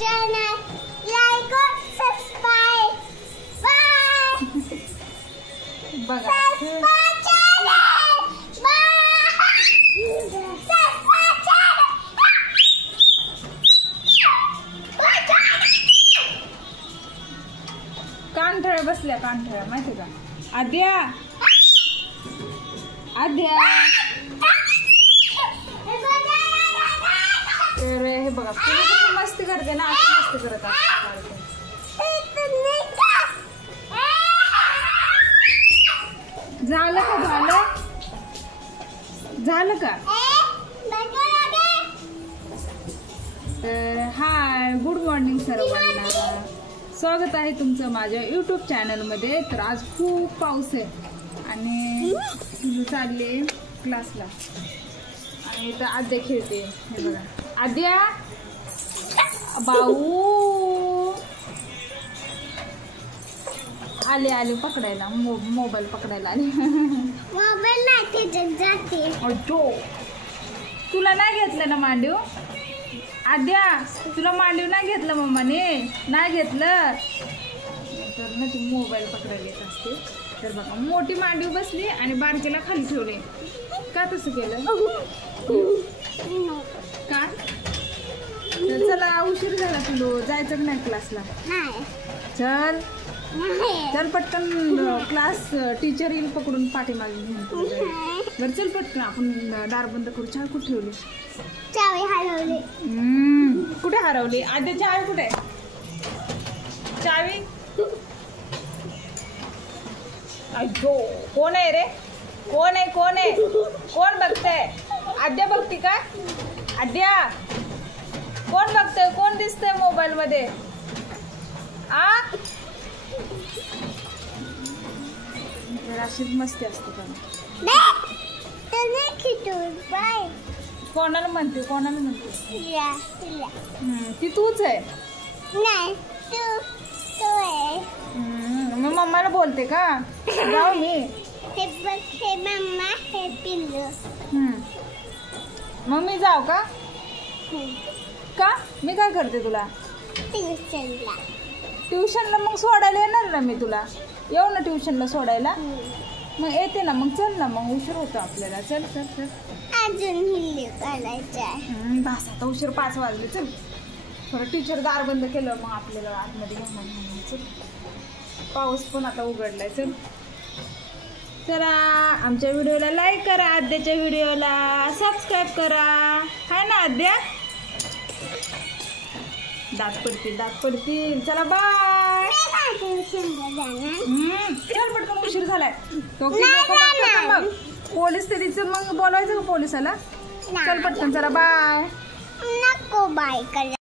channel. Like और subscribe. Bye. बघा Subscribe channel. Bye. Subscribe channel. कानठळ्या बसल्या कानठळ्या माहिती का आद्या आद्या तर हे बघा तुम्ही कशी मस्ती करते ना अशी मस्ती करत असते झालं का झालं का तर हाय गुड मॉर्निंग सर्वांना स्वागत आहे तुमचं माझ्या यूट्यूब चॅनलमध्ये. तर आज खूप पाऊस आहे आणि चालले क्लासला आणि इथं आद्या खेळते. हे बघा आद्या बाऊ आले आले पकडायला मोबाईल पकडायला आले. मोबाईल नाही जाते. तुला नाही घेतलं ना मांडीव आद्या तुला मांडीव नाही घेतलं मम्माने नाही घेतलं तर ना ती मोबाईल पकडायला येत असते. तर बघा मोठी मांडीव बसली आणि बारकीला खाली ठेवले. का तसं केलं का तर चला उशीर झाला तुला जायचं की नाही क्लासला. चल चल पटकन क्लास टीचर येईल पकडून पाठीमागे घेऊन. बरं चल पटकन आपण दार बंद करू. चहा कुठे ठेवली चावी हरवली. कुठे हरवली आद्या चावी कुठे चावी अय्यो कोण आहे रे कोण आहे कोण बघतंय आद्या बघती का आद्या कोण बघतंय कोण दिसतंय मोबाईल मध्ये आ अशीच मस्ती असते का कोणाला म्हणते ती तूच आहे नाही तू आहे. मी मम्माला बोलते का जाऊ मी हे बघ हे मम्मा हे पिल्लू. मग मी जाऊ का मी काय करते तुला ट्युशनला मग सोडायला येणार ना मी तुला येऊ ना ट्युशनला सोडायला मग येते ना मग चल ना मग उशीर होतो आपल्याला. चल चल चल अजून हिल्ली करायचं आहे. बस आता उशीर 5 वाजले. चल थोडं टीचर दार बंद केलं मग आपल्याला आतमध्ये घेणार. चल पाऊस पण आता उघडलाय. चल चला आमच्या व्हिडिओला लाईक करा आद्याच्या व्हिडिओला सबस्क्राईब करा हाय ना आद्या. दात पडतील चला बाय. चल पटकन उशीर झालाय. पोलीस ते तिचं मग बोलवायचं का पोलिसाला. चल पटकन चला बाय. नको बाय कर.